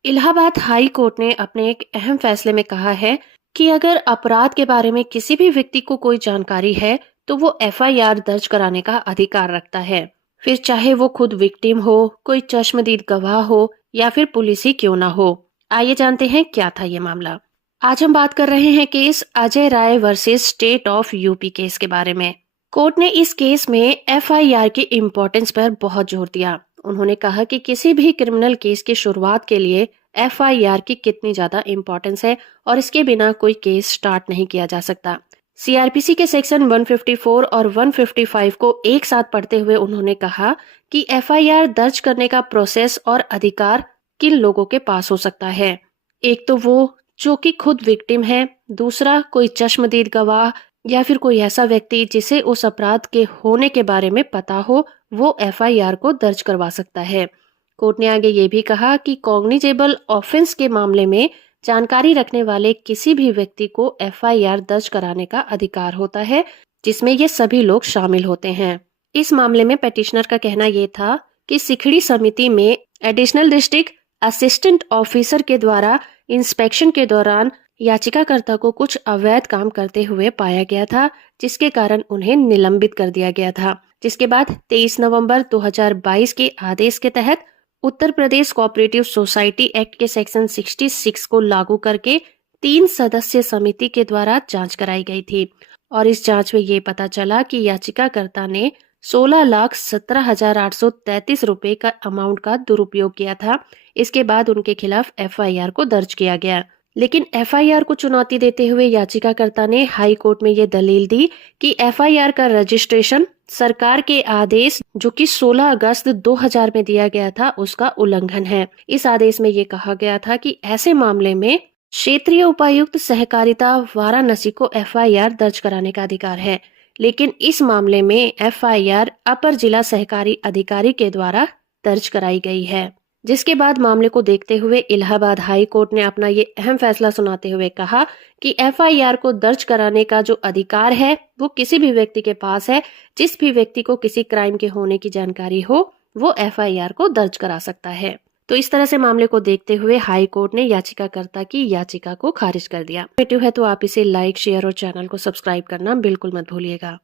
Allahabad high court ने अपने एक अहम फैसले में कहा है कि अगर अपराध के बारे में किसी भी व्यक्ति को कोई जानकारी है तो वो एफआईआर दर्ज कराने का अधिकार रखता है। फिर चाहे वो खुद विक्टिम हो, कोई चश्मदीद गवाह हो या फिर पुलिस ही क्यों ना हो। आइए जानते हैं क्या था ये मामला। आज हम बात कर रहे हैं case Ajay Rai versus state of UP case के बारे में। कोर्ट ने इस केस में एफआईआर की इम्पोर्टेंस पर बहुत जोर दिया। उन्होंने कहा कि किसी भी क्रिमिनल केस की शुरुआत के लिए एफआईआर की कितनी ज्यादा इम्पोर्टेंस है और इसके बिना कोई केस स्टार्ट नहीं किया जा सकता। सीआरपीसी के सेक्शन 154 और 155 को एक साथ पढ़ते हुए उन्होंने कहा कि एफआईआर दर्ज करने का प्रोसेस और अधिकार किन लोगों के पास हो सकता है। एक तो वो जो कि खुद विक्टिम है, दूसरा कोई चश्मदीद गवाह या फिर कोई ऐसा व्यक्ति जिसे उस अपराध के होने के बारे में पता हो, वो एफआईआर को दर्ज करवा सकता है। कोर्ट ने आगे ये भी कहा कि कॉग्निजेबल ऑफेंस के मामले में जानकारी रखने वाले किसी भी व्यक्ति को एफआईआर दर्ज कराने का अधिकार होता है, जिसमें ये सभी लोग शामिल होते हैं। इस मामले में पेटिशनर का कहना ये था कि सिखड़ी समिति में एडिशनल डिस्ट्रिक्ट असिस्टेंट ऑफिसर के द्वारा इंस्पेक्शन के दौरान याचिकाकर्ता को कुछ अवैध काम करते हुए पाया गया था, जिसके कारण उन्हें निलंबित कर दिया गया था। जिसके बाद 23 नवंबर 2022 के आदेश के तहत Uttar Pradesh cooperative society act के सेक्शन 66 को लागू करके 3 सदस्य समिति के द्वारा जांच कराई गई थी और इस जांच में ये पता चला कि याचिकाकर्ता ने 16,17,833 रुपए का अमाउंट का दुरुपयोग किया था। इसके बाद उनके खिलाफ एफआईआर को दर्ज किया गया। लेकिन एफआईआर को चुनौती देते हुए याचिकाकर्ता ने हाई कोर्ट में ये दलील दी कि एफआईआर का रजिस्ट्रेशन सरकार के आदेश जो कि 16 अगस्त 2000 में दिया गया था उसका उल्लंघन है। इस आदेश में ये कहा गया था कि ऐसे मामले में क्षेत्रीय उपायुक्त सहकारिता वाराणसी को एफआईआर दर्ज कराने का अधिकार है, लेकिन इस मामले में एफआईआर अपर जिला सहकारी अधिकारी के द्वारा दर्ज कराई गई है। जिसके बाद मामले को देखते हुए इलाहाबाद हाई कोर्ट ने अपना ये अहम फैसला सुनाते हुए कहा कि एफआईआर को दर्ज कराने का जो अधिकार है वो किसी भी व्यक्ति के पास है। जिस भी व्यक्ति को किसी क्राइम के होने की जानकारी हो वो एफआईआर को दर्ज करा सकता है। तो इस तरह से मामले को देखते हुए हाई कोर्ट ने याचिकाकर्ता की याचिका को खारिज कर दिया। तो है तो आप इसे लाइक, शेयर और चैनल को सब्सक्राइब करना बिल्कुल मत भूलिएगा।